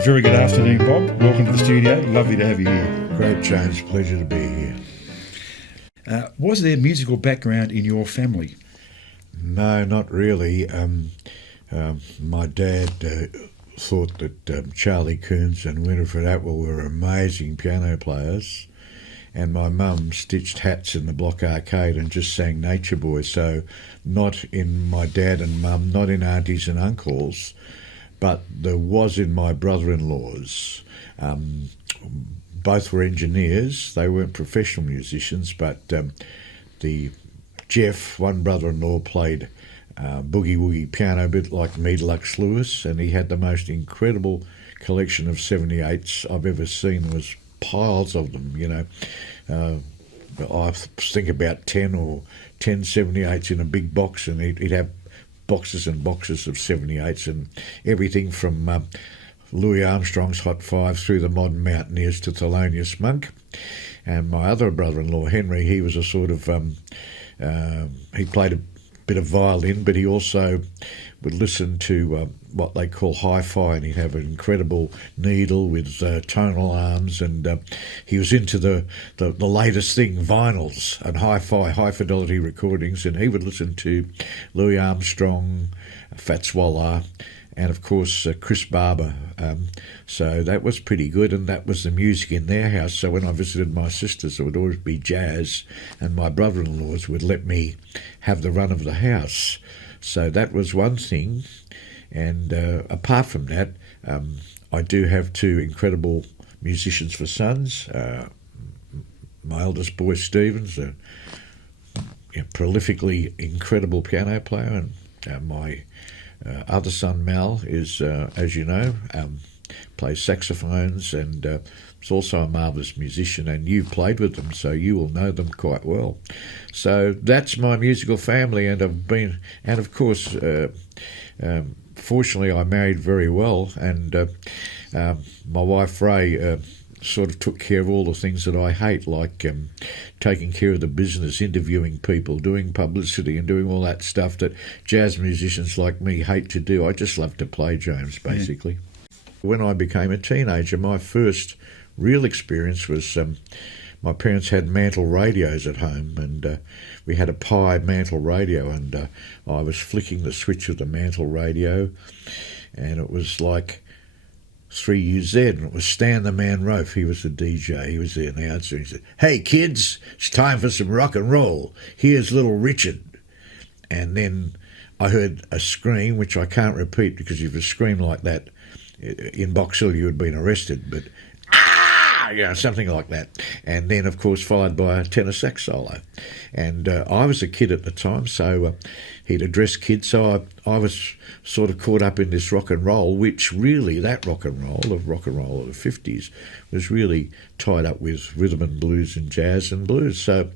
A very good afternoon, Bob. Welcome to the studio. Lovely to have you here. Great, James. Pleasure to be here. Was there musical background in your family? No, not really. My dad thought that Charlie Coons and Winifred Atwell were amazing piano players, and my mum stitched hats in the Block Arcade and just sang Nature Boy. So not in my dad and mum, not in aunties and uncles, but there was in my brother-in-laws. Both were engineers. They weren't professional musicians, but the Jeff, one brother-in-law, played boogie-woogie piano, a bit like me, Lux Lewis, and he had the most incredible collection of 78s I've ever seen. There was piles of them, you know. I think about 10 78s in a big box, and he'd have boxes and boxes of 78s, and everything from Louis Armstrong's Hot Five through the Modern Mountaineers to Thelonious Monk. And my other brother-in-law, Henry, he was a sort of, he played a bit of violin, but he also would listen to what they call hi-fi, and he'd have an incredible needle with tonal arms, and he was into the latest thing, vinyls and hi-fi, high-fidelity recordings, and he would listen to Louis Armstrong, Fats Waller, and of course Chris Barber. So that was pretty good, and that was the music in their house. So when I visited my sisters, there would always be jazz, and my brother-in-laws would let me have the run of the house. So that was one thing. And apart from that, I do have two incredible musicians for sons. My eldest boy, Stephen's a prolifically incredible piano player, and my other son, Mal, is, as you know, plays saxophones, and is also a marvellous musician, and you've played with them, so you will know them quite well. So that's my musical family, and of course, fortunately I married very well, and my wife Ray sort of took care of all the things that I hate, like taking care of the business, interviewing people, doing publicity, and doing all that stuff that jazz musicians like me hate to do. I just love to play, James, basically. Yeah. When I became a teenager, my first real experience was my parents had mantle radios at home, and we had a Pi mantle radio, and I was flicking the switch of the mantle radio, and it was like 3UZ, and it was Stan the Man Rofe. He was the DJ. He was the announcer. He said, "Hey kids, it's time for some rock and roll. Here's Little Richard." And then I heard a scream, which I can't repeat, because if you scream like that in Box Hill, you would have been arrested. But something like that. And then, of course, followed by a tenor sax solo. And I was a kid at the time, so he'd address kids. So I was sort of caught up in this rock and roll, which really, that rock and roll of the 50s, was really tied up with rhythm and blues and jazz and blues. So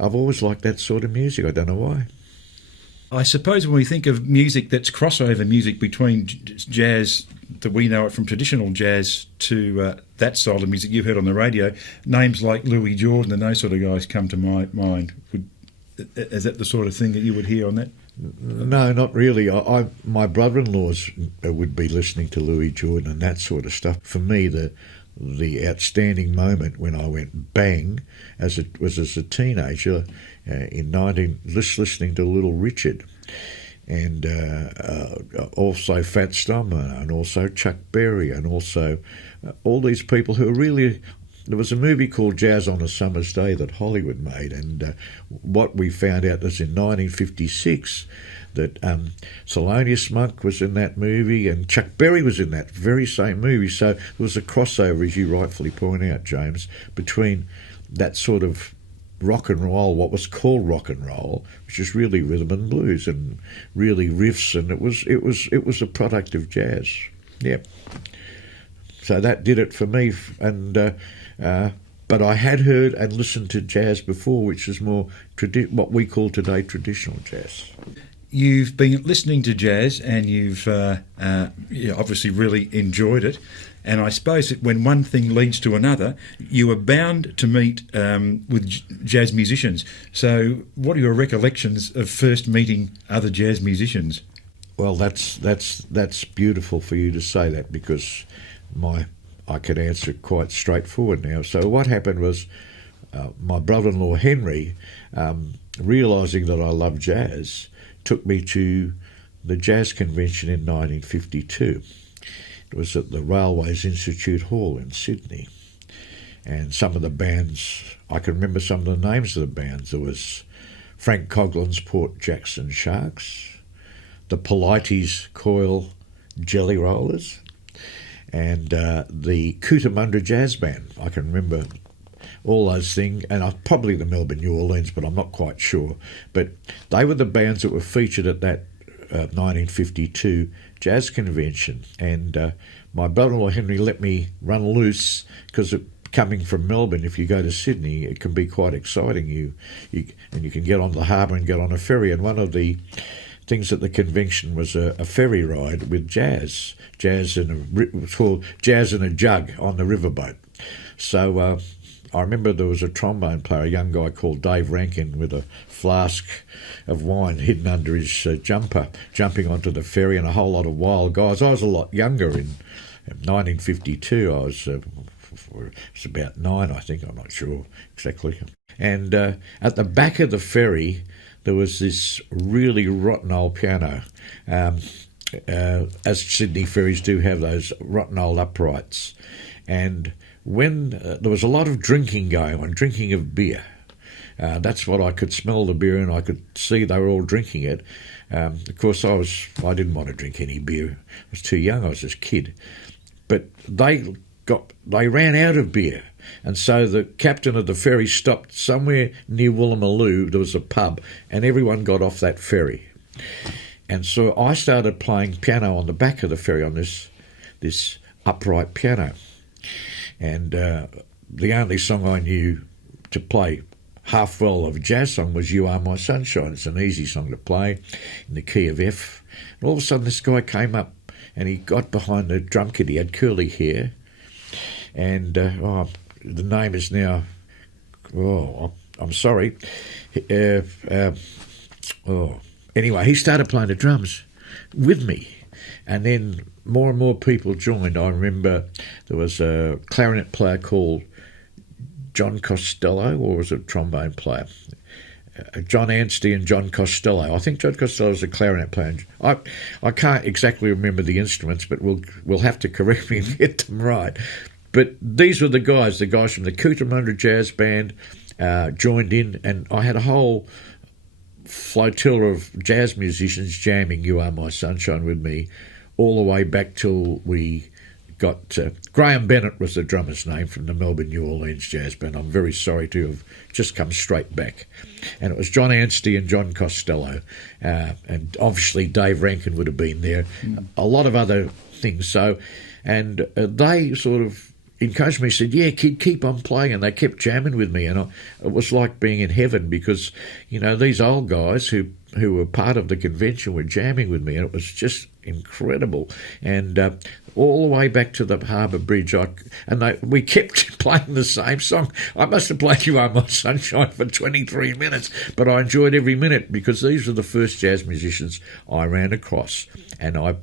I've always liked that sort of music. I don't know why. I suppose when we think of music that's crossover music between jazz, that we know it from traditional jazz, to that style of music you've heard on the radio, names like Louis Jordan and those sort of guys come to my mind. Is that the sort of thing that you would hear on that? No, not really. My brother-in-laws would be listening to Louis Jordan and that sort of stuff. For me, the outstanding moment when I went bang as a teenager listening to Little Richard, and also Fat Stommer, and also Chuck Berry, and also all these people who are really... There was a movie called Jazz on a Summer's Day that Hollywood made, and what we found out was in 1956 that Thelonious Monk was in that movie, and Chuck Berry was in that very same movie. So there was a crossover, as you rightfully point out, James, between that sort of rock and roll, what was called rock and roll, which is really rhythm and blues and really riffs, and it was a product of jazz. Yeah. So that did it for me, and but I had heard and listened to jazz before, which is more what we call today traditional jazz. You've been listening to jazz, and you've obviously really enjoyed it. And I suppose that when one thing leads to another, you are bound to meet with jazz musicians. So what are your recollections of first meeting other jazz musicians? Well, that's beautiful for you to say that, because I can answer it quite straightforward now. So what happened was my brother-in-law Henry, realising that I love jazz, took me to the jazz convention in 1952. It was at the Railways Institute Hall in Sydney. And some of the bands, I can remember some of the names of the bands. There was Frank Coughlin's Port Jackson Sharks, the Polites Coil Jelly Rollers, and the Cootamundra Jazz Band. I can remember all those things, and probably the Melbourne New Orleans, but I'm not quite sure. But they were the bands that were featured at that 1952 jazz convention. And my brother-in-law Henry let me run loose because coming from Melbourne, if you go to Sydney, it can be quite exciting. And you can get on the harbour and get on a ferry. And one of the things at the convention was a ferry ride with jazz. It was called Jazz in a Jug on the riverboat. So I remember there was a trombone player, a young guy called Dave Rankin, with a flask of wine hidden under his jumper, jumping onto the ferry, and a whole lot of wild guys. I was a lot younger in 1952. I was about 9, I think. I'm not sure exactly. And at the back of the ferry, there was this really rotten old piano. As Sydney ferries do have those rotten old uprights. And when there was a lot of drinking going on, drinking of beer. That's what I could smell, the beer, and I could see they were all drinking it. Of course, I didn't want to drink any beer. I was too young. I was just a kid. But they ran out of beer, and so the captain of the ferry stopped somewhere near Woolloomooloo. There was a pub, and everyone got off that ferry. And so I started playing piano on the back of the ferry on this upright piano. And the only song I knew to play half well of a jazz song was You Are My Sunshine. It's an easy song to play in the key of F. And all of a sudden this guy came up and he got behind the drum kit. He had curly hair. And the name is now... I'm sorry. Anyway, he started playing the drums with me. And then more and more people joined. I remember there was a clarinet player called John Costello, or was it a trombone player? John Anstey and John Costello. I think John Costello was a clarinet player. I can't exactly remember the instruments, but we'll have to correct me and get them right. But these were the guys from the Cootamundra Jazz Band joined in, and I had a whole flotilla of jazz musicians jamming You Are My Sunshine with me all the way back till we got... Graham Bennett was the drummer's name from the Melbourne New Orleans Jazz Band. I'm very sorry to have just come straight back. And it was John Anstey and John Costello. And obviously Dave Rankin would have been there. A lot of other things. So, and they sort of encouraged me, said, yeah, kid, keep on playing. And they kept jamming with me. And it was like being in heaven because, these old guys who were part of the convention were jamming with me. And it was just incredible. And all the way back to the Harbour Bridge, we kept playing the same song. I must have played You Are My Sunshine for 23 minutes, but I enjoyed every minute because these were the first jazz musicians I ran across. And I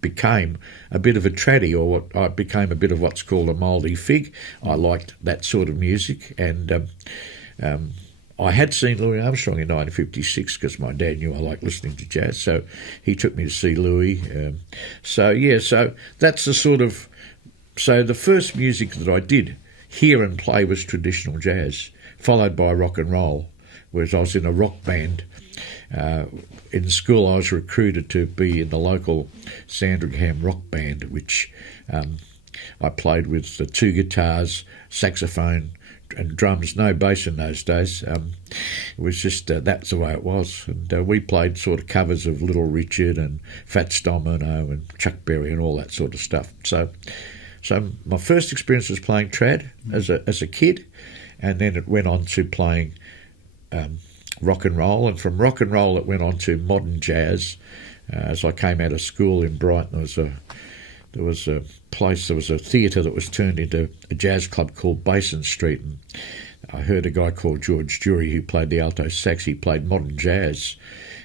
became a bit of a traddy, or I became a bit of what's called a mouldy fig. I liked that sort of music, and I had seen Louis Armstrong in 1956 because my dad knew I liked listening to jazz, so he took me to see Louis. So that's the sort of... So the first music that I did hear and play was traditional jazz, followed by rock and roll, whereas I was in a rock band. In school, I was recruited to be in the local Sandringham rock band, which I played with the 2 guitars, saxophone and drums, no bass in those days. It was just, that's the way it was. And we played sort of covers of Little Richard and Fats Domino and Chuck Berry and all that sort of stuff. So my first experience was playing trad as a kid, and then it went on to playing rock and roll, and from rock and roll it went on to modern jazz. As I came out of school in Brighton, there was a theatre that was turned into a jazz club called Basin Street, and I heard a guy called George Jury who played the alto sax. He played modern jazz,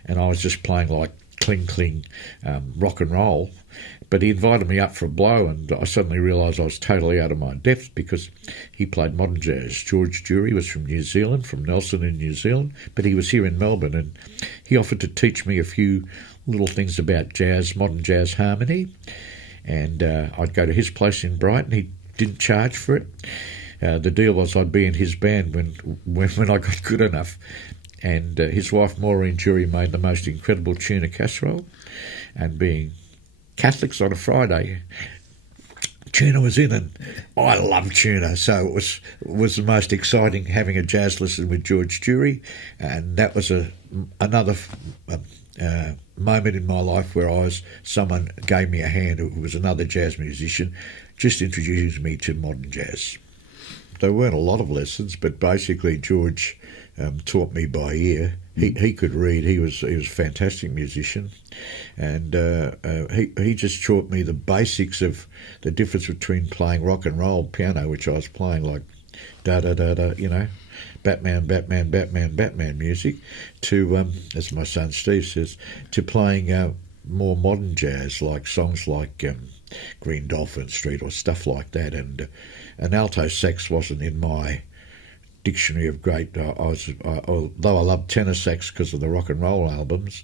and I was just playing like cling rock and roll. But he invited me up for a blow, and I suddenly realised I was totally out of my depth because he played modern jazz. George Jury was from New Zealand, from Nelson in New Zealand, but he was here in Melbourne, and he offered to teach me a few little things about jazz, modern jazz harmony, and I'd go to his place in Brighton. He didn't charge for it. The deal was I'd be in his band when I got good enough. And his wife Maureen Jury made the most incredible tuna casserole, and being Catholics on a Friday, tuna was in, and I love tuna, so it was the most exciting having a jazz lesson with George Jury, and that was another moment in my life where someone gave me a hand who was another jazz musician, just introducing me to modern jazz. There weren't a lot of lessons, but basically George taught me by ear. He could read. He was a fantastic musician, and he just taught me the basics of the difference between playing rock and roll piano, which I was playing like da da da da, Batman, Batman, Batman, Batman music, to as my son Steve says, to playing more modern jazz, like songs like Green Dolphin Street or stuff like that. And an alto sax wasn't in my dictionary of great. Although I loved tenor sax because of the rock and roll albums,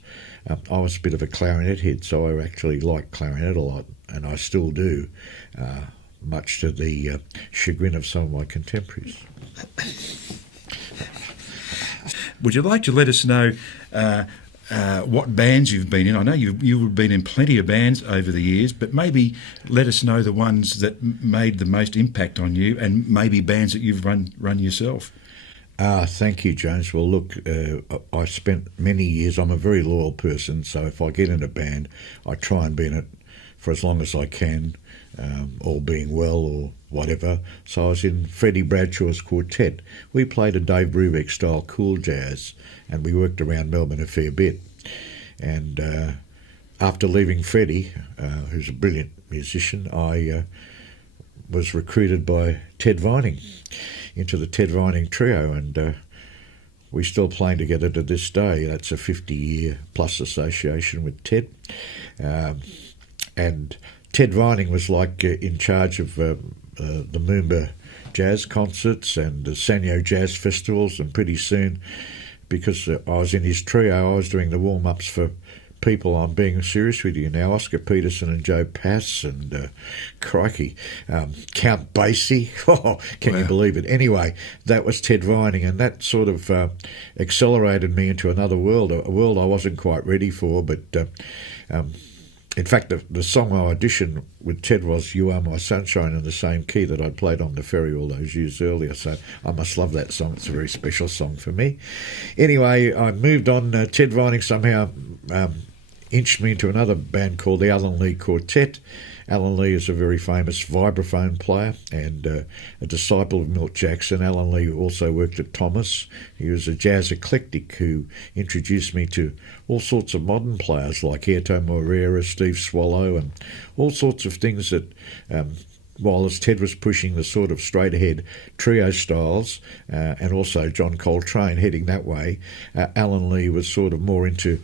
I was a bit of a clarinet head, so I actually liked clarinet a lot, and I still do, much to the chagrin of some of my contemporaries. Would you like to let us know what bands you've been in? I know you've been in plenty of bands over the years, but maybe let us know the ones that made the most impact on you, and maybe bands that you've run yourself. Thank you, James. Well, look, I spent many years. I'm a very loyal person, so if I get in a band, I try and be in it for as long as I can, all being well or whatever. So I was in Freddie Bradshaw's quartet. We played a Dave Brubeck style cool jazz, and we worked around Melbourne a fair bit. And after leaving Freddie, who's a brilliant musician, I was recruited by Ted Vining into the Ted Vining trio, and we're still playing together to this day. That's a 50-year plus association with Ted. And Ted Vining was like in charge of the Moomba jazz concerts and the Sanyo jazz festivals, and pretty soon, because I was in his trio, I was doing the warm-ups for people. I'm being serious with you now. Oscar Peterson and Joe Pass and crikey, Count Basie. Oh, can you believe it? Anyway, that was Ted Vining, and that sort of accelerated me into another world, a world I wasn't quite ready for. But in fact, the song I auditioned with Ted was "You Are My Sunshine" in the same key that I'd played on the ferry all those years earlier. So I must love that song. It's a very special song for me. Anyway, I moved on. Ted Vining somehow inched me into another band called the Alan Lee Quartet. Alan Lee is a very famous vibraphone player and a disciple of Milt Jackson. Alan Lee also worked at Thomas. He was a jazz eclectic who introduced me to all sorts of modern players like Airto Moreira, Steve Swallow, and all sorts of things that, while as Ted was pushing the sort of straight-ahead trio styles, and also John Coltrane heading that way, Alan Lee was sort of more into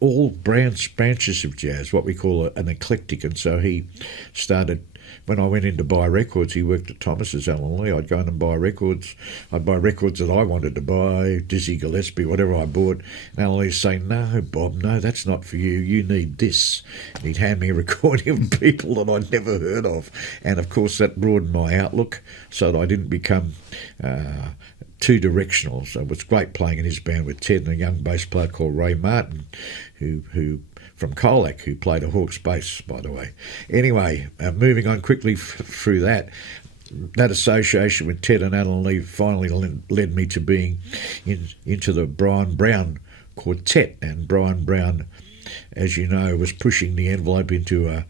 all branches of jazz, what we call an eclectic. And so he started, when I went in to buy records, he worked at Thomas's, Alan Lee. I'd go in and buy records. I'd buy records that I wanted to buy, Dizzy Gillespie, whatever I bought. And Alan Lee'd say, "No, Bob, no, that's not for you. You need this." And he'd hand me a recording of people that I'd never heard of. And, of course, that broadened my outlook so that I didn't become two-directional. So it was great playing in his band with Ted and a young bass player called Ray Martin, who from Colac, who played a Hawkes bass, by the way. Anyway, moving on quickly through that association with Ted and Alan Lee finally led me to being into the Brian Brown Quartet. And Brian Brown, as you know, was pushing the envelope into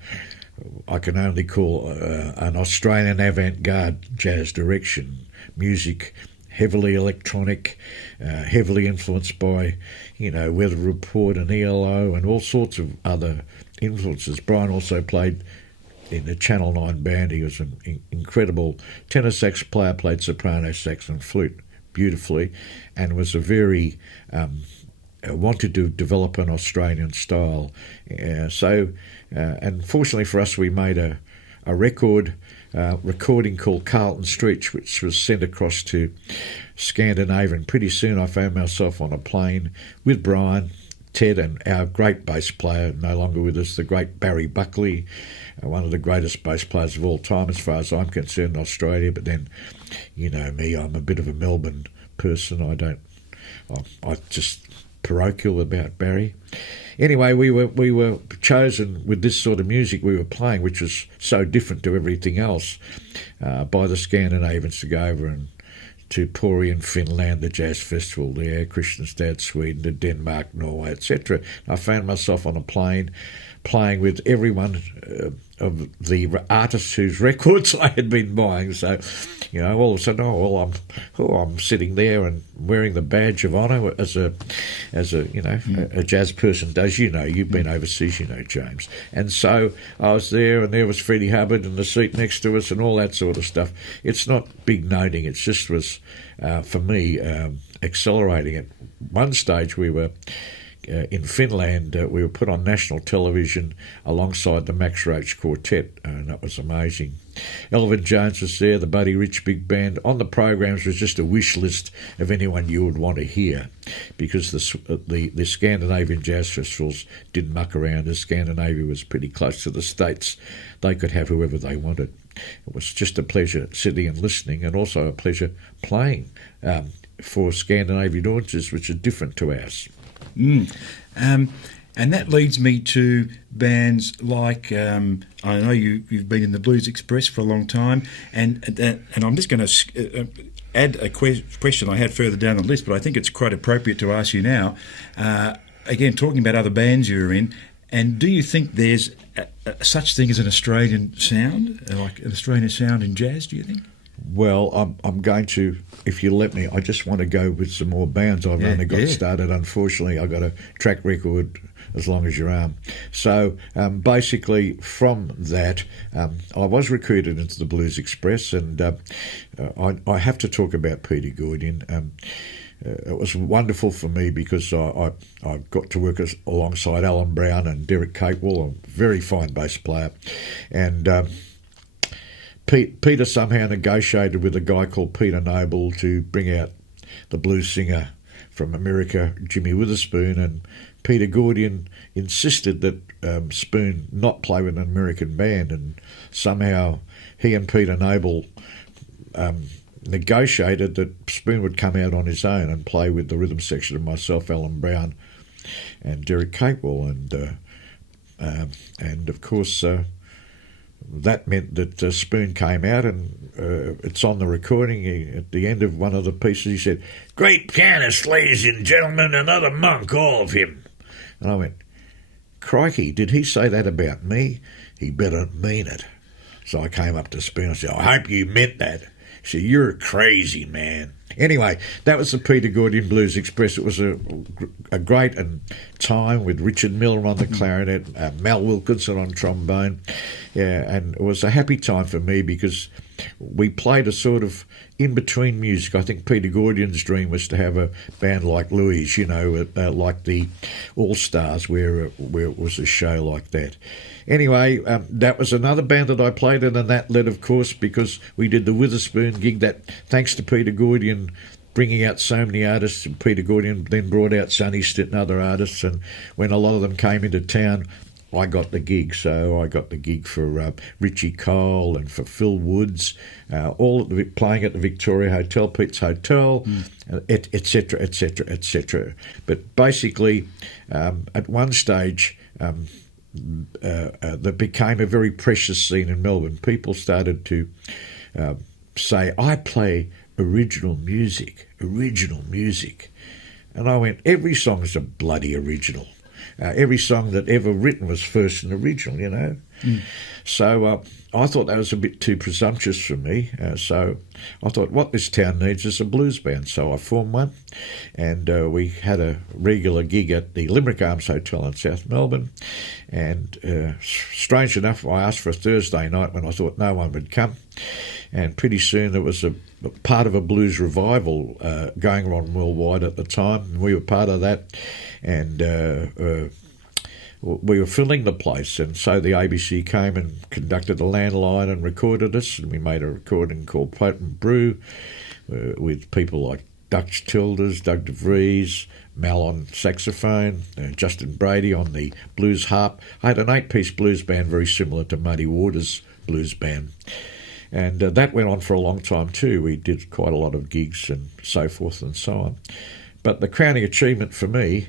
I can only call an Australian avant-garde jazz direction, music heavily electronic, heavily influenced by, Weather Report and ELO and all sorts of other influences. Brian also played in the Channel 9 band. He was an incredible tenor sax player, played soprano sax and flute beautifully, and was a very wanted to develop an Australian style. And fortunately for us, we made a recording called Carlton Street, which was sent across to Scandinavia. And pretty soon I found myself on a plane with Brian, Ted, and our great bass player, no longer with us, the great Barry Buckley, one of the greatest bass players of all time as far as I'm concerned in Australia. But then, you know me, I'm a bit of a Melbourne person. I just parochial about Barry. Anyway, we were chosen with this sort of music we were playing, which was so different to everything else, by the Scandinavians to go over and to Pori in Finland, the Jazz Festival there, Kristianstad, Sweden, to Denmark, Norway, etc. I found myself on a plane playing with everyone of the artists whose records I had been buying. So, you know, all of a sudden, I'm sitting there and wearing the badge of honour as a a jazz person does. You know, you've been overseas, you know, James. And so I was there, and there was Freddie Hubbard in the seat next to us, and all that sort of stuff. It's not big noting. It just was for me accelerating. At one stage, we were. In Finland, we were put on national television alongside the Max Roach Quartet, and that was amazing. Elvin Jones was there, the Buddy Rich Big Band. On the programs was just a wish list of anyone you would want to hear, because the Scandinavian jazz festivals didn't muck around. As Scandinavia was pretty close to the States, they could have whoever they wanted. It was just a pleasure sitting and listening, and also a pleasure playing for Scandinavian audiences, which are different to ours. And that leads me to bands like I know you've been in the Blues Express for a long time, and I'm just going to add a question I had further down the list, but I think it's quite appropriate to ask you now. Again, talking about other bands you're in, and do you think there's such thing as an Australian sound, like an Australian sound in jazz? Do you think? Well, I'm going to, if you let me, I just want to go with some more bands. I've only got started. Unfortunately, I got a track record as long as your arm. So basically from that, I was recruited into the Blues Express, and I have to talk about Peter Gordian. It was wonderful for me because I got to work alongside Alan Brown and Derek Capewell, a very fine bass player. And Peter somehow negotiated with a guy called Peter Noble to bring out the blues singer from America, Jimmy Witherspoon, and Peter Gordian insisted that Spoon not play with an American band, and somehow he and Peter Noble negotiated that Spoon would come out on his own and play with the rhythm section of myself, Alan Brown, and Derek Capewell, and of course that meant that Spoon came out, and it's on the recording. At the end of one of the pieces, he said, "Great pianist, ladies and gentlemen, another monk, all of him." And I went, "Crikey, did he say that about me? He better mean it." So I came up to Spoon and said, "I hope you meant that." He said, "You're crazy, man." Anyway, that was the Peter Gordian Blues Express. It was a great time with Richard Miller on the clarinet, Mal Wilkinson on trombone. Yeah, and it was a happy time for me because we played a sort of in-between music. I think Peter Gordian's dream was to have a band like Louis, you know, like the All-Stars, where it was a show like that. Anyway, that was another band that I played in, and that led, of course, because we did the Witherspoon gig that, thanks to Peter Gordian bringing out so many artists, and Peter Gordian then brought out Sonny Stitt and other artists, and when a lot of them came into town, I got the gig. So I got the gig for Richie Cole and for Phil Woods, all playing at the Victoria Hotel, Pete's Hotel, etc., etc., etc. But basically, at one stage, that became a very precious scene in Melbourne. People started to say, "I play original music. And I went, every song is a bloody original. Every song that ever written was first an original, you know. So I thought that was a bit too presumptuous for me. So I thought what this town needs is a blues band. So I formed one, and we had a regular gig at the Limerick Arms Hotel in South Melbourne. And strange enough, I asked for a Thursday night when I thought no one would come. and pretty soon there was a part of a blues revival going on worldwide at the time, and we were part of that, and we were filling the place, and so the ABC came and conducted a landline and recorded us, and we made a recording called Potent Brew with people like Dutch Tilders, Doug de Vries, Mal on saxophone, Justin Brady on the blues harp. I had an 8-piece blues band very similar to Muddy Waters' blues band. And that went on for a long time too. We did quite a lot of gigs and so forth and so on. But the crowning achievement for me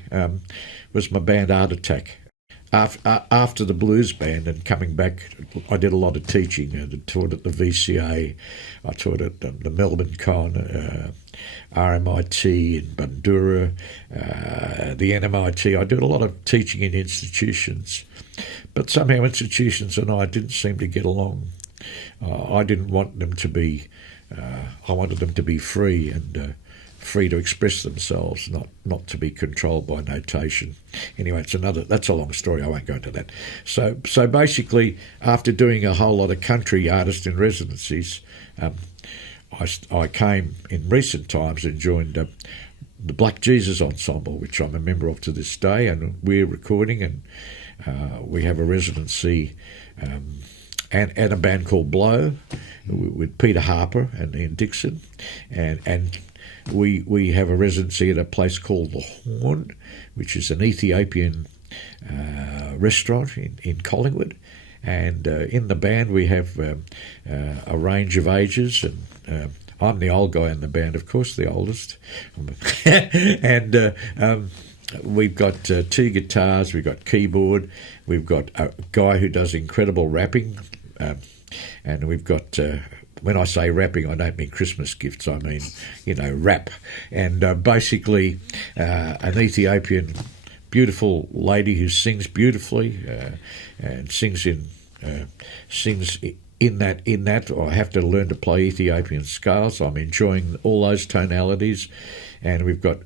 was my band Art Attack. After the blues band and coming back, I did a lot of teaching. I taught at the VCA, I taught at the Melbourne Con, RMIT in Bundoora, the NMIT. I did a lot of teaching in institutions. But somehow institutions and I didn't seem to get along. I didn't want them to be, I wanted them to be free and free to express themselves, not to be controlled by notation. Anyway, that's a long story. I won't go into that. So basically, after doing a whole lot of country artist in residencies, I came in recent times and joined the Black Jesus Ensemble, which I'm a member of to this day, and we're recording, and we have a residency and a band called Blow with Peter Harper and Ian Dixon, and we have a residency at a place called The Horn, which is an Ethiopian restaurant in Collingwood. And in the band we have a range of ages, and I'm the old guy in the band, of course, the oldest. And we've got 2 guitars, we've got keyboard, we've got a guy who does incredible rapping, and we've got... when I say rapping, I don't mean Christmas gifts, I mean, rap. And basically an Ethiopian beautiful lady who sings beautifully and sings in that. I have to learn to play Ethiopian scales. I'm enjoying all those tonalities. And we've got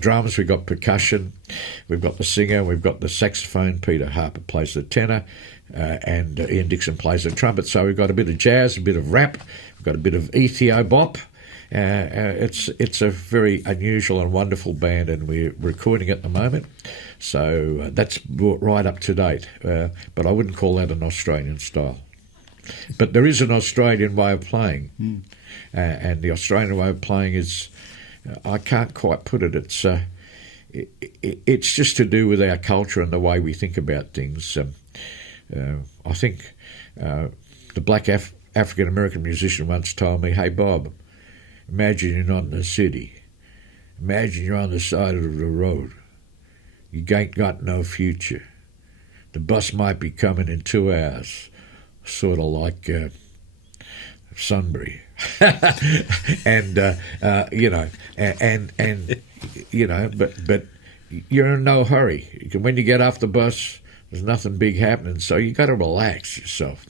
drums, we've got percussion, we've got the singer, we've got the saxophone. Peter Harper plays the tenor, and Ian Dixon plays the trumpet. So we've got a bit of jazz, a bit of rap, we've got a bit of Ethio-bop. It's a very unusual and wonderful band, and we're recording at the moment. So that's brought right up to date. But I wouldn't call that an Australian style. But there is an Australian way of playing, and the Australian way of playing is... I can't quite put it. It's just to do with our culture and the way we think about things. I think the black African American musician once told me, "Hey Bob, imagine you're not in the city. Imagine you're on the side of the road. You ain't got no future. The bus might be coming in 2 hours, sort of like Sunbury." And but you're in no hurry. When you get off the bus, there's nothing big happening, so you got to relax yourself.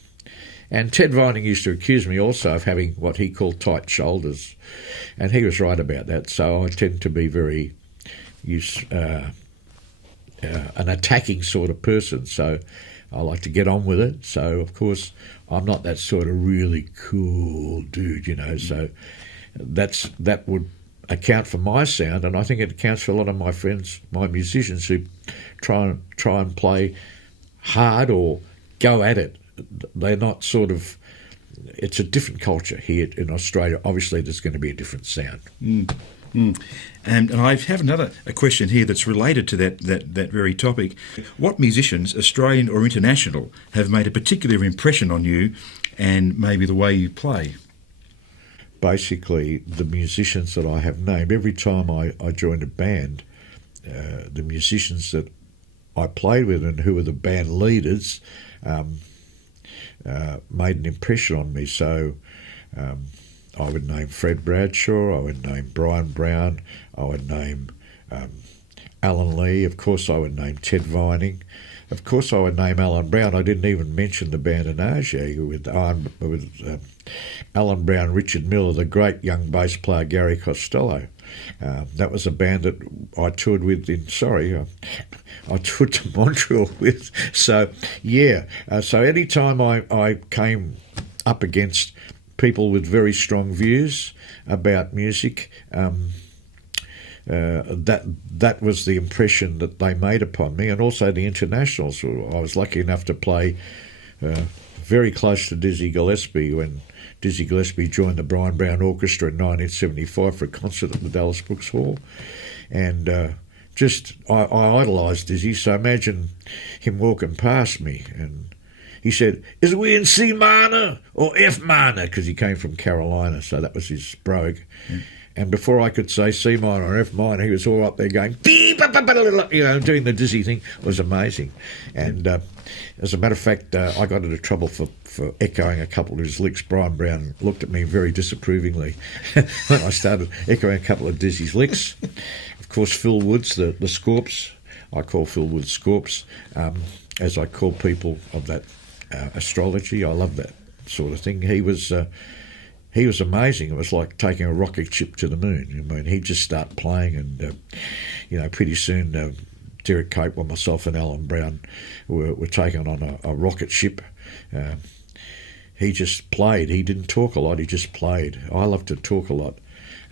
And Ted Vining used to accuse me also of having what he called tight shoulders, and he was right about that. So I tend to be very an attacking sort of person, so I like to get on with it. So, of course, I'm not that sort of really cool dude, so that would account for my sound, and I think it accounts for a lot of my friends, my musicians, who try and play hard or go at it. They're not sort of... It's a different culture here in Australia. Obviously, there's going to be a different sound. And I have a question here that's related to that very topic. What musicians, Australian or international, have made a particular impression on you and maybe the way you play? Basically, the musicians that I have named, every time I joined a band, the musicians that I played with and who were the band leaders made an impression on me. So I would name Fred Bradshaw, I would name Brian Brown, I would name Alan Lee, of course I would name Ted Vining, of course I would name Alan Brown. I didn't even mention the band in Asia with Alan Brown, Richard Miller, the great young bass player Gary Costello. That was a band that I toured with I toured to Montreal with. So, yeah. So any time I came up against people with very strong views about music. That was the impression that they made upon me, and also the internationals. I was lucky enough to play very close to Dizzy Gillespie when Dizzy Gillespie joined the Brian Brown Orchestra in 1975 for a concert at the Dallas Brooks Hall, and I idolised Dizzy. So imagine him walking past me, and he said, "Is we in C minor or F minor?" Because he came from Carolina, so that was his brogue. Mm. And before I could say C minor or F minor, he was all up there going, doing the Dizzy thing. It was amazing. And as a matter of fact, I got into trouble for echoing a couple of his licks. Brian Brown looked at me very disapprovingly when I started echoing a couple of Dizzy's licks. Of course, Phil Woods, the Scorps, I call Phil Woods Scorps, as I call people of that astrology. I love that sort of thing. He was amazing. It was like taking a rocket ship to the moon. I mean, he'd just start playing, and pretty soon Derek Capewell, myself, and Alan Brown were taken on a rocket ship. He just played. He didn't talk a lot. He just played. I love to talk a lot.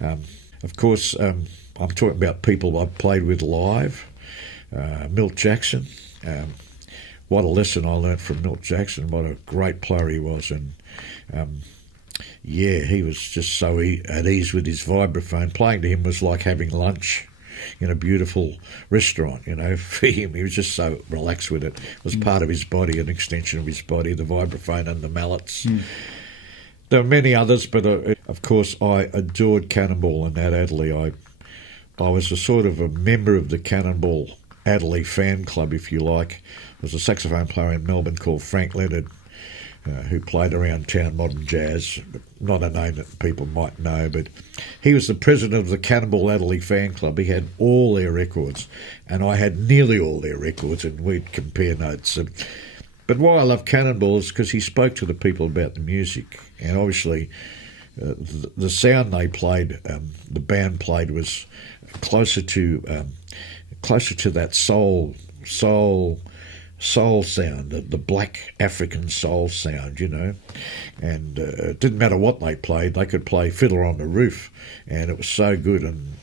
Of course, I'm talking about people I've played with live. Milt Jackson. What a lesson I learnt from Milt Jackson. What a great player he was, and he was just so at ease with his vibraphone. Playing to him was like having lunch in a beautiful restaurant, for him. He was just so relaxed with it. It was part of his body, an extension of his body, the vibraphone and the mallets. Mm. There were many others, but of course I adored Cannonball and Nat Adderley. I was a sort of a member of the Cannonball Adderley fan club, if you like. There was a saxophone player in Melbourne called Frank Leonard, who played around town modern jazz, not a name that people might know, but he was the president of the Cannonball Adderley fan club. He had all their records, and I had nearly all their records, and we'd compare notes. But why I love Cannonball is because he spoke to the people about the music, and obviously the sound they played, the band played, was closer to that soul sound, the black African soul sound, and it didn't matter what they played. They could play Fiddler on the Roof, and it was so good, and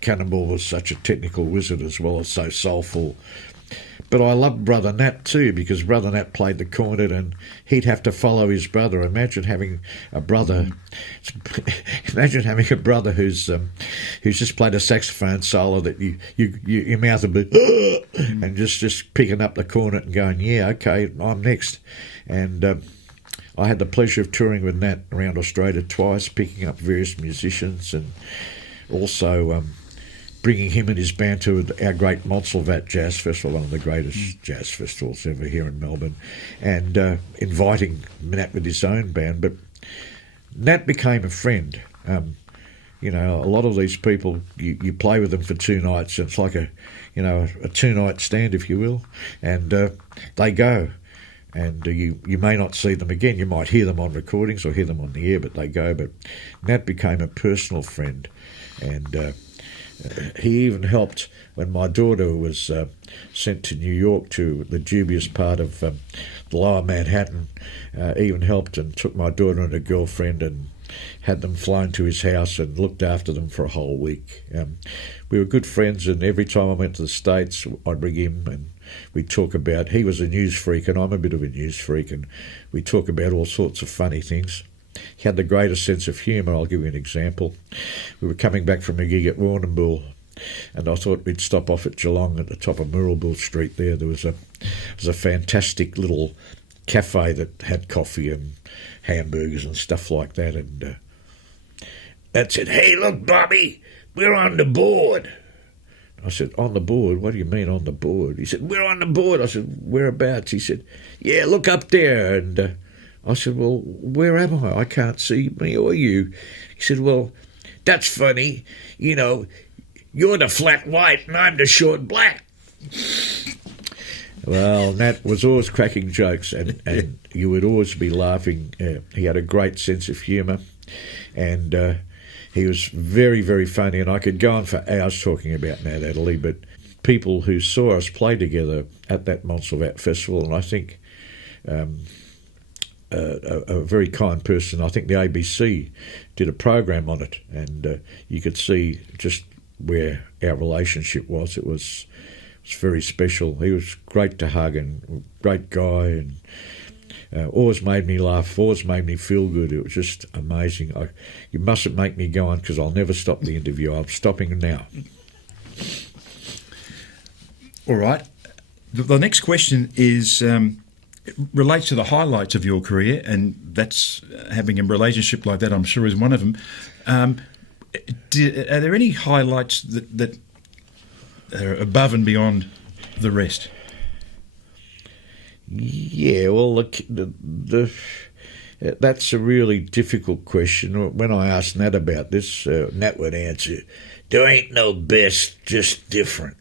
Cannonball was such a technical wizard as well as so soulful. But I loved Brother Nat too, because Brother Nat played the cornet and he'd have to follow his brother. Imagine having a brother who's just played a saxophone solo that your mouth would be and just picking up the cornet and going, yeah, okay, I'm next. And I had the pleasure of touring with Nat around Australia twice, picking up various musicians, and also bringing him and his band to our great Montsalvat Jazz Festival, one of the greatest jazz festivals ever here in Melbourne, and inviting Nat with his own band. But Nat became a friend. A lot of these people, you play with them for 2 nights, and it's like a 2-night stand, if you will, and they go. And you may not see them again. You might hear them on recordings or hear them on the air, but they go. But Nat became a personal friend, and he even helped when my daughter was sent to New York, to the dubious part of the lower Manhattan. He even helped and took my daughter and her girlfriend and had them flown to his house and looked after them for a whole week. We were good friends, and every time I went to the States, I'd bring him and we'd talk about, he was a news freak and I'm a bit of a news freak, and we talk about all sorts of funny things. He had the greatest sense of humour. I'll give you an example. We were coming back from a gig at Warrnambool, and I thought we'd stop off at Geelong at the top of Moorabool Street there. There was a fantastic little cafe that had coffee and hamburgers and stuff like that, and Nat said, "Hey, look, Bobby, we're on the board." I said, "On the board? What do you mean on the board?" He said, "We're on the board." I said, "Whereabouts?" He said, "Yeah, look up there." And I said, "Well, where am I? I can't see me or you." He said, "Well, that's funny. You're the flat white and I'm the short black." Well, Nat was always cracking jokes, and you would always be laughing. He had a great sense of humour, and he was very, very funny, and I could go on for hours talking about Nat Adderley, but people who saw us play together at that Montsalvat Festival, and I think a very kind person. I think the ABC did a program on it, and you could see just where our relationship was. It was very special. He was great to hug and great guy, and always made me laugh, always made me feel good. It was just amazing. You mustn't make me go on because I'll never stop the interview. I'm stopping now. All right. The next question is it relates to the highlights of your career, and that's having a relationship like that, I'm sure, is one of them. Are there any highlights that are above and beyond the rest? Yeah, well, that's a really difficult question. When I asked Nat about this, Nat would answer, "There ain't no best, just different."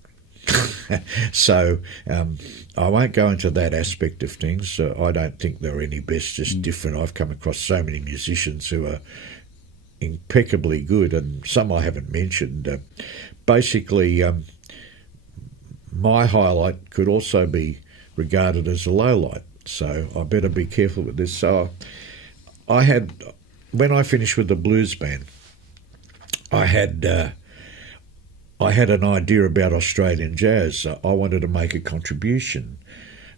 So I won't go into that aspect of things. I don't think there are any best, just different. I've come across so many musicians who are impeccably good, and some I haven't mentioned. Basically, my highlight could also be regarded as a low light, so I better be careful with this. So when I finished with the blues band, I had an idea about Australian jazz. I wanted to make a contribution,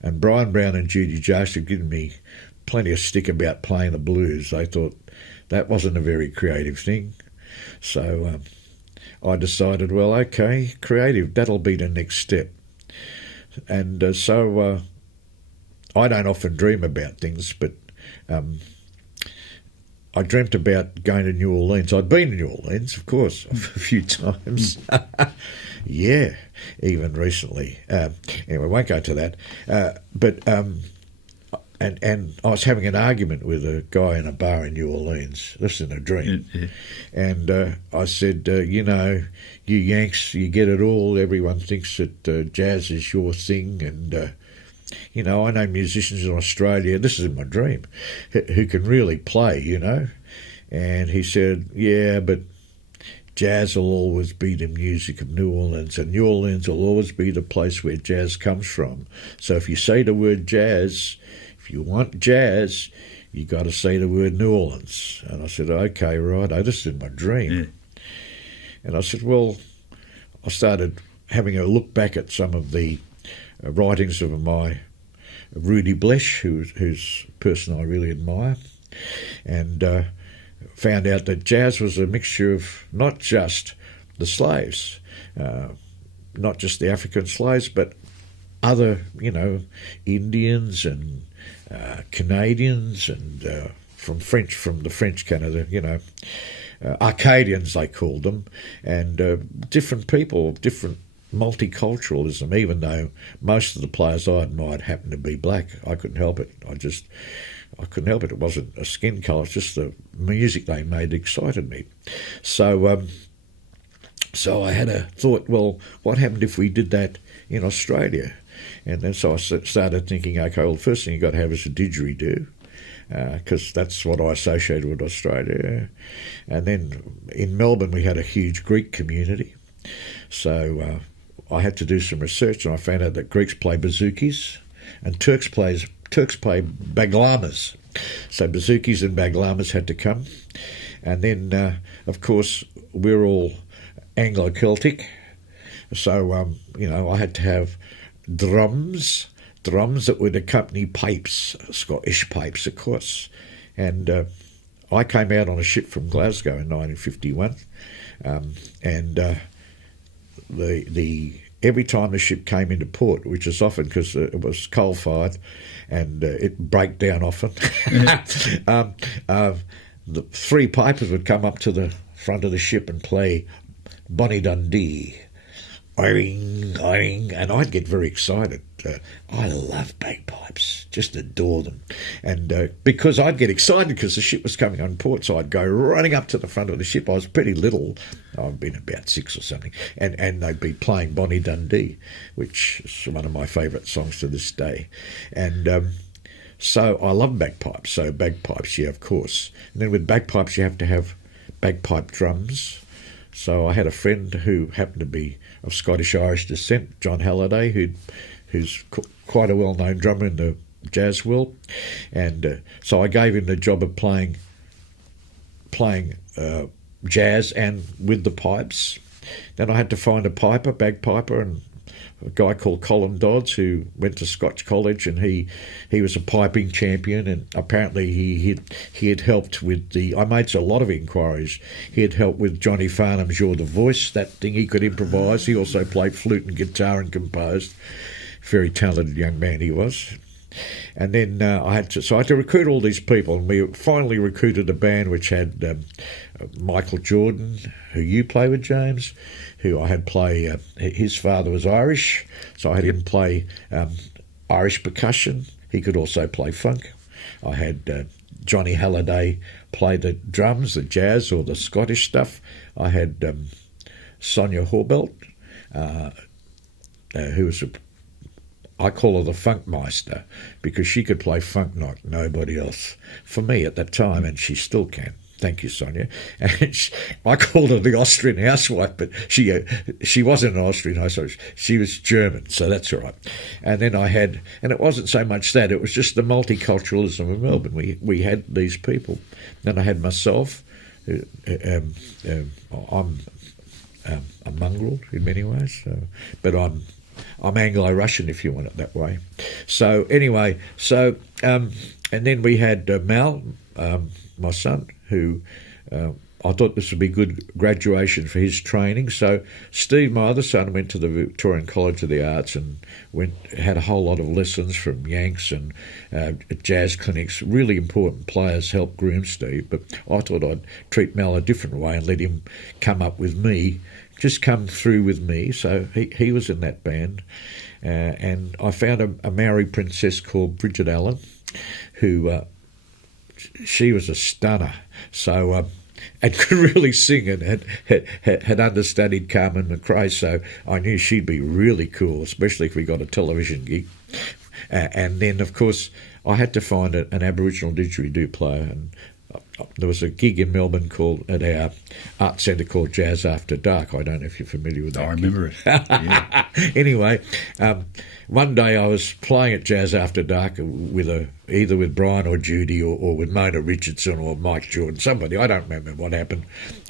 and Brian Brown and Judy Joseph had given me plenty of stick about playing the blues. They thought that wasn't a very creative thing, so I decided, well, okay, creative, that'll be the next step. And so I don't often dream about things, but I dreamt about going to New Orleans. I'd been to New Orleans, of course, a few times. Yeah, even recently. Anyway, I won't go to that. And I was having an argument with a guy in a bar in New Orleans. This is in a dream. Yeah. And I said, you Yanks, you get it all. Everyone thinks that jazz is your thing. And, I know musicians in Australia, this is in my dream, who can really play, And he said, yeah, but jazz will always be the music of New Orleans, and New Orleans will always be the place where jazz comes from. So if you say the word jazz, if you want jazz, you got to say the word New Orleans. And I said, okay, right, this is in my dream. Yeah. And I said, well, I started having a look back at some of the writings of Rudy Blesh, who's a person I really admire, and found out that jazz was a mixture of not just the slaves, not just the African slaves, but other, Indians and Canadians and from the French Canada, Arcadians they called them, and different people, different multiculturalism. Even though most of the players I admired happened to be black, I couldn't help it. I couldn't help it. It wasn't a skin colour, it's just the music they made excited me. So I had a thought, well, what happened if we did that in Australia? And then so I started thinking, okay, well, the first thing you've got to have is a didgeridoo, because that's what I associated with Australia. And then in Melbourne we had a huge Greek community. So I had to do some research, and I found out that Greeks play bouzouki and Turks play baglamas. So bouzouki and baglamas had to come. And then, of course, we're all Anglo-Celtic. So, I had to have drums that would accompany pipes, Scottish pipes, of course. And I came out on a ship from Glasgow in 1951, every time the ship came into port, which is often because it was coal-fired and it broke down often, the three pipers would come up to the front of the ship and play Bonnie Dundee, oing, oing, and I'd get very excited. I love bagpipes, just adore them. And because I'd get excited because the ship was coming on port, so I'd go running up to the front of the ship. I was pretty little. I'd been about 6 or something. And they'd be playing Bonnie Dundee, which is one of my favourite songs to this day. And so I love bagpipes. So bagpipes, yeah, of course. And then with bagpipes, you have to have bagpipe drums. So I had a friend who happened to be of Scottish-Irish descent, John Halliday, who's quite a well-known drummer in the jazz world, and so I gave him the job of playing jazz and with the pipes. Then I had to find a bagpiper, and a guy called Colin Dodds, who went to Scotch College, and he was a piping champion, and apparently he had helped with I made a lot of inquiries. He had helped with Johnny Farnham's "You're the Voice," that thing he could improvise. He also played flute and guitar and composed. Very talented young man he was. And then I had to recruit all these people, and we finally recruited a band which had Michael Jordan, who you play with, James, who I had play. His father was Irish, so I had him play Irish percussion. He could also play funk. I had Johnny Halliday play the drums, the jazz or the Scottish stuff. I had Sonia Horbelt, who was I call her the Funkmeister, because she could play funk like nobody else for me at that time, and she still can. Thank you, Sonia. And I called her the Austrian housewife, but she wasn't an Austrian housewife. She was German, so that's all right. And then I had, and it wasn't so much that, it was just the multiculturalism of Melbourne. We had these people. Then I had myself. I'm a mongrel in many ways, but I'm Anglo-Russian, if you want it that way. So anyway, and then we had Mal, my son, who I thought this would be good graduation for his training. So Steve, my other son, went to the Victorian College of the Arts and had a whole lot of lessons from Yanks and jazz clinics. Really important players helped groom Steve, but I thought I'd treat Mal a different way and let him come up with me. Just come through with me, so he was in that band, and I found a Maori princess called Bridget Allen, who she was a stunner, so and could really sing, and had understudied Carmen McRae, so I knew she'd be really cool, especially if we got a television gig. And then, of course, I had to find an Aboriginal didgeridoo player, and there was a gig in Melbourne at our art centre called Jazz After Dark. I don't know if you're familiar with that. I remember gig. it. Yeah. Anyway, one day I was playing at Jazz After Dark either with Brian or Judy or with Mona Richardson or Mike Jordan, somebody. I don't remember what happened,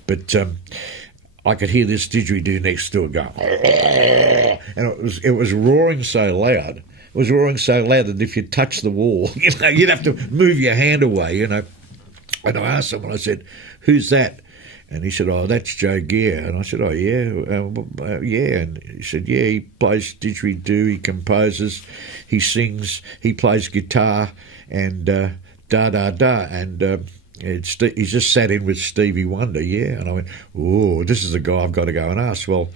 but I could hear this didgeridoo next door going, and it was roaring so loud. It was roaring so loud that if you touched the wall, you'd have to move your hand away, And I asked someone, I said, "Who's that?" And he said, "Oh, that's Joe Gear." And I said, "Oh, yeah? Yeah." And he said, "Yeah, he plays didgeridoo, he composes, he sings, he plays guitar, and da-da-da." And he just sat in with Stevie Wonder, yeah. And I went, "Oh, this is the guy I've got to go and ask." Well,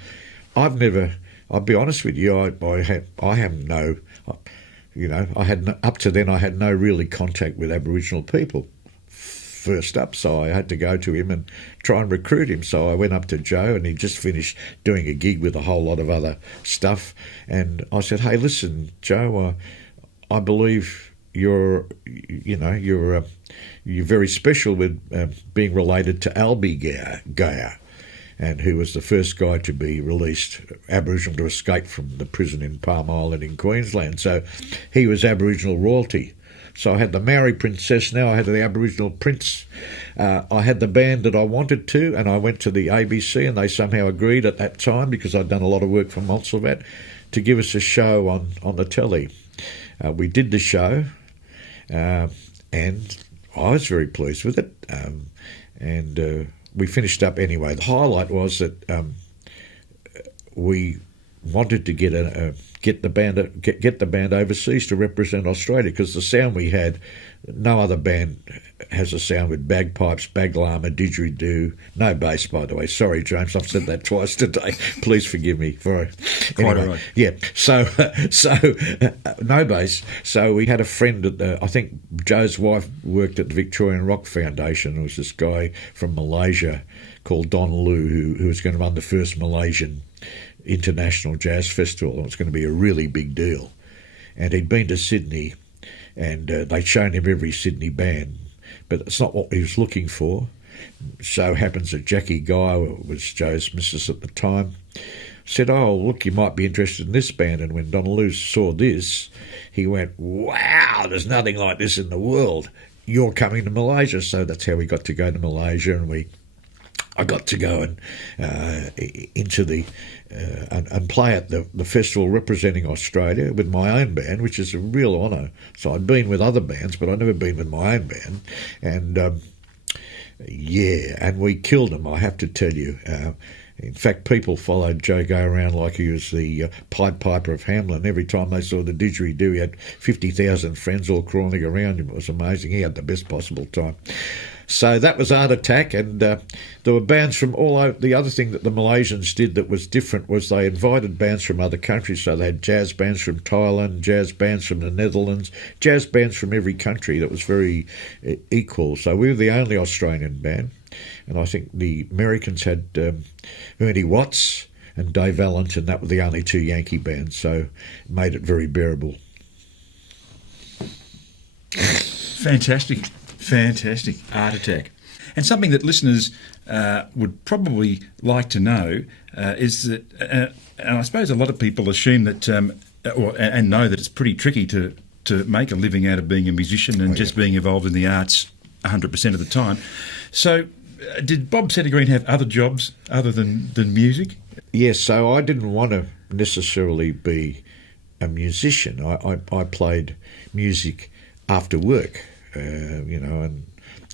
I'll be honest with you, I have no, up to then I had no really contact with Aboriginal people. First up, so I had to go to him and try and recruit him. So I went up to Joe, and he just finished doing a gig with a whole lot of other stuff. And I said, "Hey, listen, Joe, I believe you're very special with being related to Albie Gayer, and who was the first guy to be released, Aboriginal, to escape from the prison in Palm Island in Queensland. So he was Aboriginal royalty." So I had the Maori princess, now I had the Aboriginal prince. I had the band that I wanted to, and I went to the ABC, and they somehow agreed at that time, because I'd done a lot of work for Montserrat, to give us a show on the telly. We did the show, and I was very pleased with it. And we finished up anyway. The highlight was that we wanted to get the band overseas to represent Australia, because the sound we had, no other band has a sound with bagpipes, baglama, didgeridoo, no bass, by the way. Sorry, James, I've said that twice today. Please forgive me for it. Quite all right. Yeah, so no bass. So we had a friend I think Joe's wife worked at the Victorian Rock Foundation. There was this guy from Malaysia called Don Lu who was going to run the first Malaysian International Jazz Festival. It was going to be a really big deal. And he'd been to Sydney, and they'd shown him every Sydney band, but it's not what he was looking for. So happens that Jackie Guy was Joe's missus at the time. said, "Oh, look, you might be interested in this band." And when Don Luce saw this, he went, "Wow, there's nothing like this in the world. You're coming to Malaysia." So that's how we got to go to Malaysia, and I got to go into the and play at the festival representing Australia with my own band, which is a real honour. So I'd been with other bands, but I'd never been with my own band, and and we killed them, I have to tell you. In fact, people followed Joe Go around like he was the Pied Piper of Hamelin. Every time they saw the didgeridoo, he had 50,000 friends all crawling around him. It was amazing. He had the best possible time. So that was Art Attack, and there were bands from all over. The other thing that the Malaysians did that was different was they invited bands from other countries. So they had jazz bands from Thailand, jazz bands from the Netherlands, jazz bands from every country. That was very equal. So we were the only Australian band, and I think the Americans had Ernie Watts and Dave Valent, and that were the only two Yankee bands. So it made it very bearable. Fantastic. Art Attack. And something that listeners would probably like to know is that, and I suppose a lot of people assume that, and know that it's pretty tricky to make a living out of being a musician and just being involved in the arts 100% of the time. So did Bob Sedergreen have other jobs other than music? Yes, so I didn't want to necessarily be a musician. I played music after work. And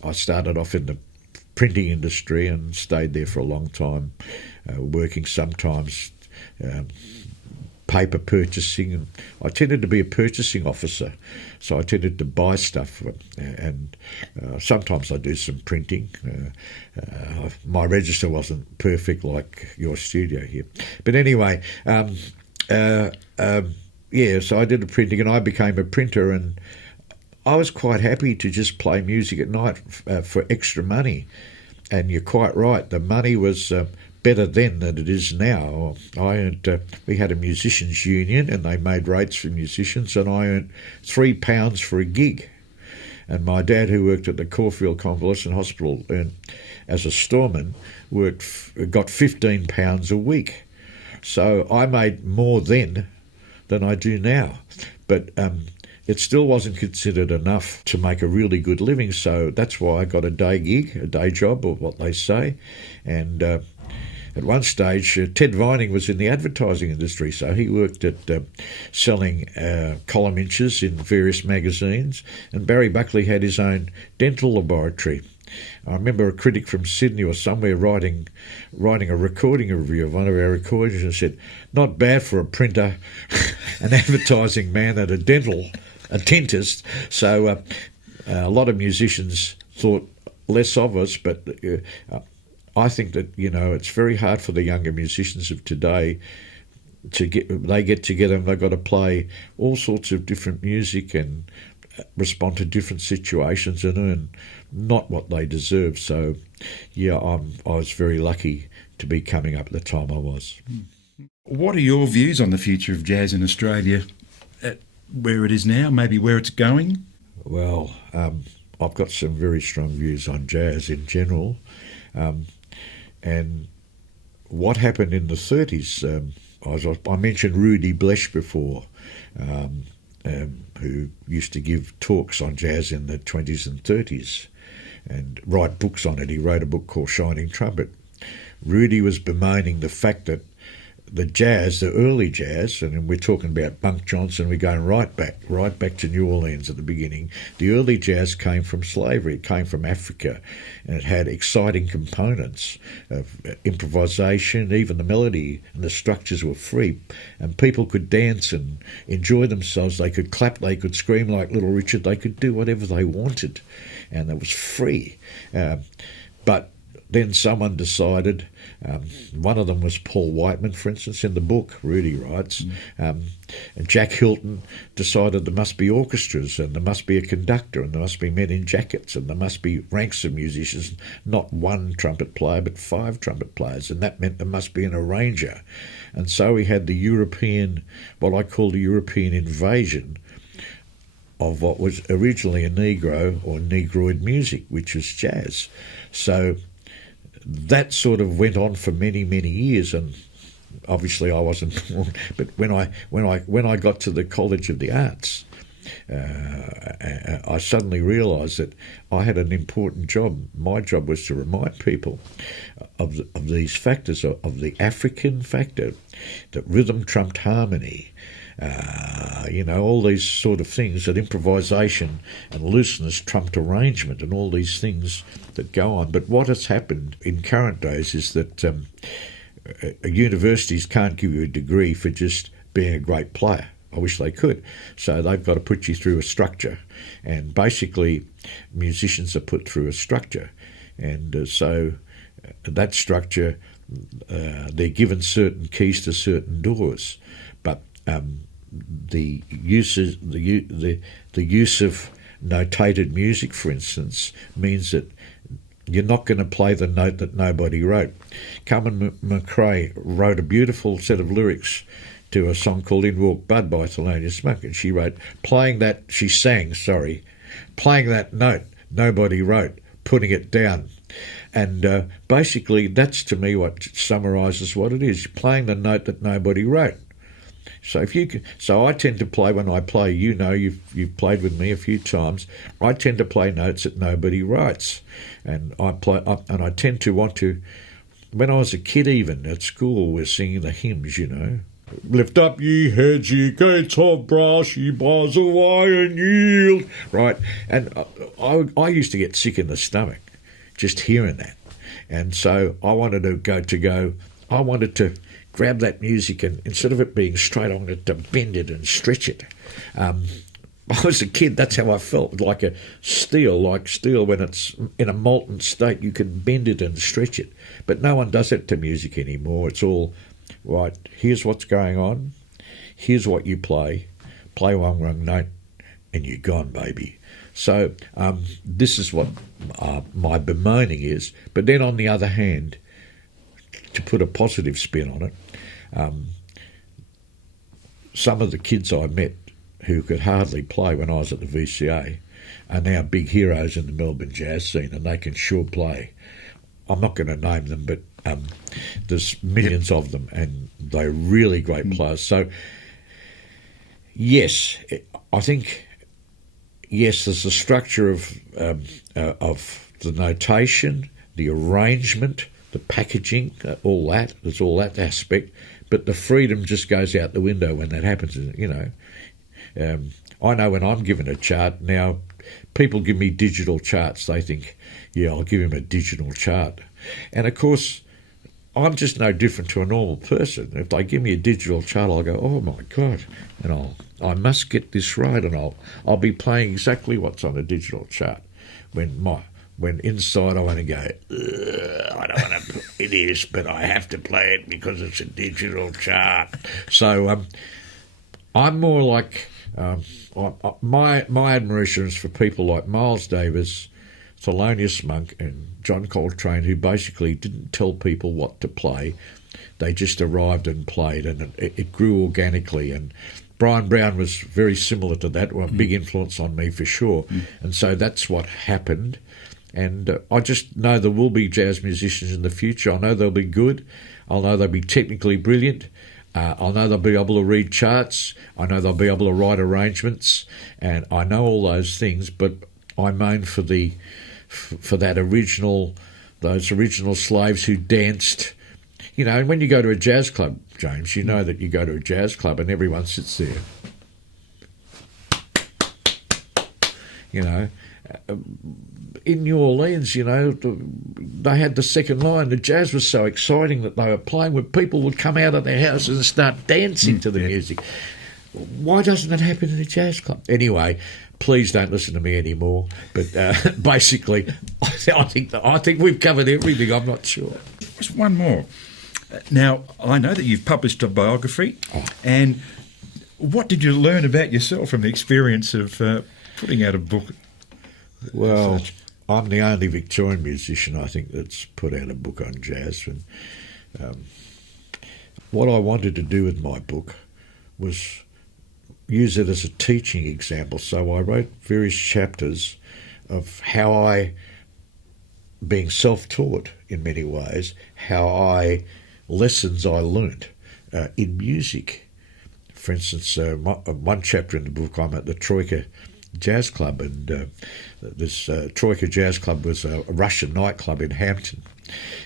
I started off in the printing industry and stayed there for a long time, working sometimes paper purchasing. And I tended to be a purchasing officer, so I tended to buy stuff, and sometimes I do some printing. My register wasn't perfect like your studio here. But anyway, so I did the printing, and I became a printer, and I was quite happy to just play music at night for extra money. And you're quite right, the money was better then than it is now. We had a musicians' union, and they made rates for musicians, and I earned £3 for a gig. And my dad, who worked at the Clarkefield Convalescent Hospital as a storeman, got £15 a week. So I made more then than I do now. But it still wasn't considered enough to make a really good living, so that's why I got a day gig, a day job, or what they say. And at one stage, Ted Vining was in the advertising industry, so he worked at selling column inches in various magazines, and Barry Buckley had his own dental laboratory. I remember a critic from Sydney or somewhere writing a recording review of one of our recordings and said, "Not bad for a printer, an advertising man, and a dentist." So a lot of musicians thought less of us, but I think that it's very hard for the younger musicians of today to get together, and they've got to play all sorts of different music and respond to different situations and earn not what they deserve. So I was very lucky to be coming up at the time I was. What are your views on the future of jazz in Australia, where it is now, maybe where it's going? Well, I've got some very strong views on jazz in general. And what happened in the 30s, I mentioned Rudy Blesch before, who used to give talks on jazz in the 20s and 30s and write books on it. He wrote a book called Shining Trumpet. Rudy was bemoaning the fact that the early jazz, and we're talking about Bunk Johnson, we're going right back to New Orleans at the beginning. The early jazz came from slavery, it came from Africa, and it had exciting components of improvisation. Even the melody and the structures were free, and people could dance and enjoy themselves. They could clap, they could scream like Little Richard, they could do whatever they wanted, and it was free. But then someone decided, one of them was Paul Whiteman, for instance, in the book, Rudy writes, and Jack Hilton decided there must be orchestras, and there must be a conductor, and there must be men in jackets, and there must be ranks of musicians, not one trumpet player, but 5 trumpet players, and that meant there must be an arranger. And so we had what I call the European invasion of what was originally a Negro or Negroid music, which was jazz. So that sort of went on for many, many years, and obviously I wasn't born, but when I got to the College of the Arts, I suddenly realised that I had an important job. My job was to remind people of these factors, of the African factor, that rhythm trumped harmony, all these sort of things, that improvisation and looseness trumped arrangement and all these things that go on. But what has happened in current days is that universities can't give you a degree for just being a great player. I wish they could. So they've got to put you through a structure. And basically, musicians are put through a structure. And so that structure, they're given certain keys to certain doors. But the use of notated music, for instance, means that you're not going to play the note that nobody wrote. Carmen McRae wrote a beautiful set of lyrics to a song called In Walked Bud by Thelonious Monk, and she sang, playing that note nobody wrote, putting it down. And basically that's to me what summarises what it is, playing the note that nobody wrote. So I tend to play, when I play, you've played with me a few times, I tend to play notes that nobody writes. And I tend to want to, when I was a kid even, at school, we're singing the hymns, Lift up ye heads, ye gates of brass, ye bars of iron yield. Right? And I used to get sick in the stomach just hearing that. And so I wanted to grab that music, and instead of it being straight, I wanted to bend it and stretch it. I was a kid, that's how I felt, like steel when it's in a molten state, you can bend it and stretch it. But no one does it to music anymore. It's all, right, here's what's going on, here's what you play one wrong note, and you're gone, baby. So this is what my bemoaning is. But then on the other hand, to put a positive spin on it, some of the kids I met who could hardly play when I was at the VCA are now big heroes in the Melbourne jazz scene, and they can sure play. I'm not going to name them, but there's millions of them, and they're really great players. So, yes, I think, there's a structure of the notation, the arrangement, the packaging, all that. There's all that aspect, but the freedom just goes out the window when that happens. I know when I'm given a chart now, people give me digital charts. They think, I'll give him a digital chart, and of course, I'm just no different to a normal person. If they give me a digital chart, I'll go, oh my God, and I must get this right, and I'll be playing exactly what's on a digital chart. When inside I want to go, I don't want to play this, but I have to play it because it's a digital chart. So I'm more like, my admiration is for people like Miles Davis, Thelonious Monk and John Coltrane, who basically didn't tell people what to play. They just arrived and played, and it grew organically. And Brian Brown was very similar to that, a big influence on me for sure. And so that's what happened. And I just know there will be jazz musicians in the future. I know they'll be good. I know they'll be technically brilliant. I know they'll be able to read charts. I know they'll be able to write arrangements. And I know all those things, but I moan for those original slaves who danced. And when you go to a jazz club, James, you know that you go to a jazz club and everyone sits there. In New Orleans, they had the second line. The jazz was so exciting that they were playing where people would come out of their houses and start dancing to the music. Why doesn't that happen in a jazz club? Anyway, please don't listen to me anymore. But basically, I think we've covered everything. I'm not sure. Just one more. Now, I know that you've published a biography, and what did you learn about yourself from the experience of putting out a book? Well, I'm the only Victorian musician, I think, that's put out a book on jazz. And what I wanted to do with my book was use it as a teaching example. So I wrote various chapters of how I, being self-taught in many ways, lessons I learnt. in music. For instance, one chapter in the book, I'm at the Troika Jazz Club, and this Troika Jazz Club was a Russian nightclub in Hampton,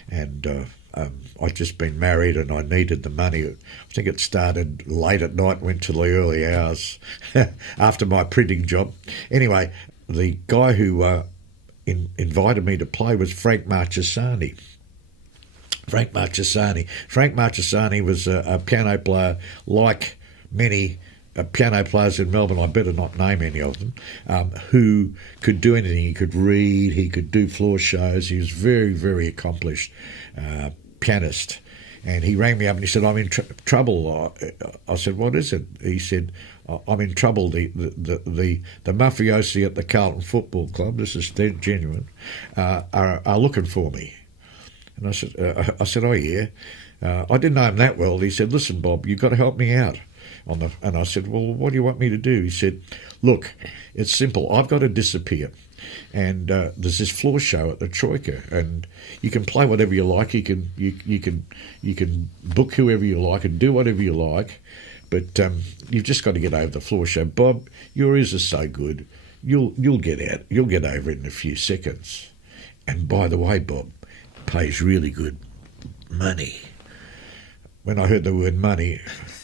and I'd just been married and I needed the money. I think it started late at night, went to the early hours after my printing job. Anyway, the guy who invited me to play was Frank Marchesani. Frank Marchesani was a piano player like many piano players in Melbourne, I better not name any of them, who could do anything. He could read, he could do floor shows. He was very, very accomplished pianist. And he rang me up and he said, I'm in trouble. I said, what is it? He said, I'm in trouble. The mafiosi at the Carlton Football Club, this is genuine, are looking for me. And I said, oh yeah. I didn't know him that well. He said, listen, Bob, you've got to help me out. And I said, well, what do you want me to do? He said, look, it's simple. I've got to disappear. And there's this floor show at the Troika, and you can play whatever you like. You can book whoever you like and do whatever you like, but you've just got to get over the floor show. Bob, your ears are so good, you'll get out. You'll get over it in a few seconds. And by the way, Bob, pays really good money. When I heard the word money,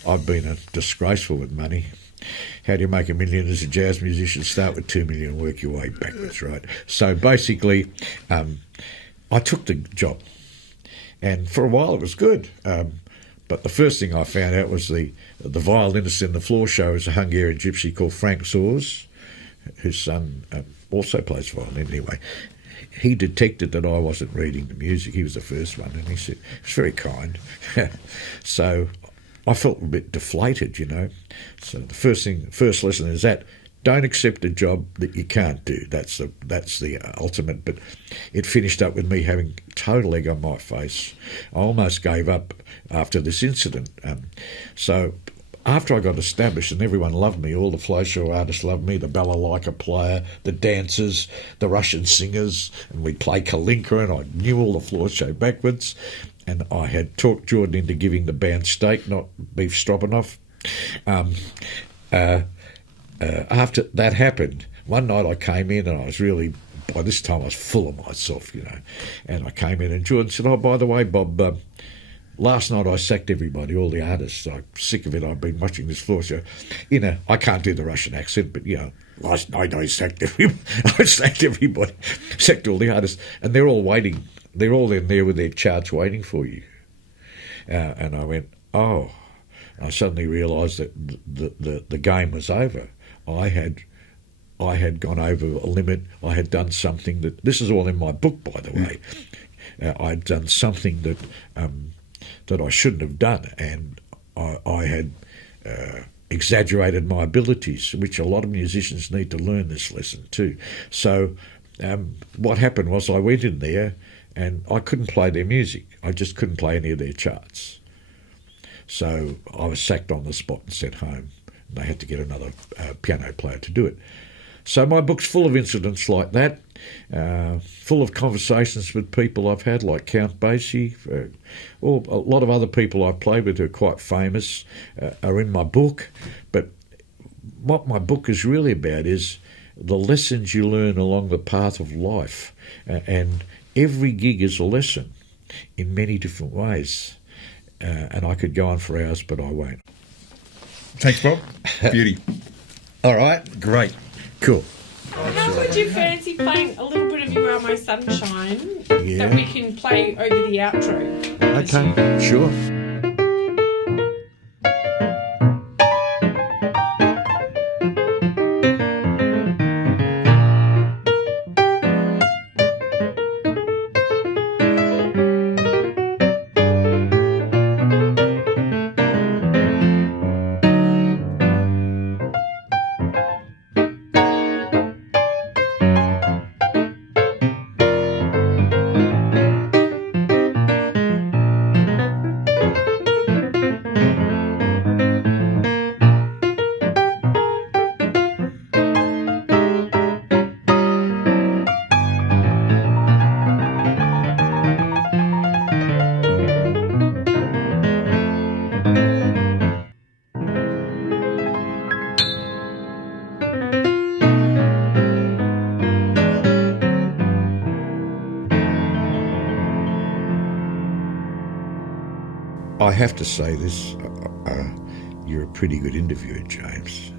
I've been disgraceful with money. How do you make $1 million as a jazz musician? Start with $2 million and work your way backwards, right? So basically, I took the job, and for a while it was good. But the first thing I found out was the violinist in the floor show is a Hungarian gypsy called Frank Soers, whose son also plays violin anyway. He detected that I wasn't reading the music. He was the first one, and he said, he was very kind. So I felt a bit deflated, you know. So the first lesson is that don't accept a job that you can't do. That's the ultimate. But it finished up with me having total egg on my face. I almost gave up after this incident. So after I got established and everyone loved me, all the flow show artists loved me, the balalaika player, the dancers, the Russian singers, and we'd play Kalinka, and I knew all the floor show backwards. And I had talked Jordan into giving the band steak, not beef stroganoff. After that happened, one night I came in and I was really, by this time I was full of myself, you know. And I came in and Jordan said, oh, by the way, Bob, last night I sacked everybody, all the artists. I'm sick of it. I've been watching this floor show. You know, I can't do the Russian accent, but, you know, last night I sacked everybody. Sacked all the artists. And they're all waiting. They're all in there with their charts waiting for you. And I went, oh. I suddenly realised that the game was over. I had gone over a limit. I had done something that, this is all in my book, by the way. I'd done something that I shouldn't have done, and I had exaggerated my abilities, which a lot of musicians need to learn this lesson too. So what happened was I went in there and I couldn't play their music. I just couldn't play any of their charts. So I was sacked on the spot and sent home. They had to get another piano player to do it. So my book's full of incidents like that, full of conversations with people I've had, like Count Basie, or a lot of other people I've played with who are quite famous are in my book. But what my book is really about is the lessons you learn along the path of life. And every gig is a lesson in many different ways. And I could go on for hours, but I won't. Thanks, Bob. Beauty. All right. Great. Cool. How would you fancy playing a little bit of You Are My Sunshine Yeah. that we can play over the outro? Okay, sure. I have to say this, you're a pretty good interviewer, James.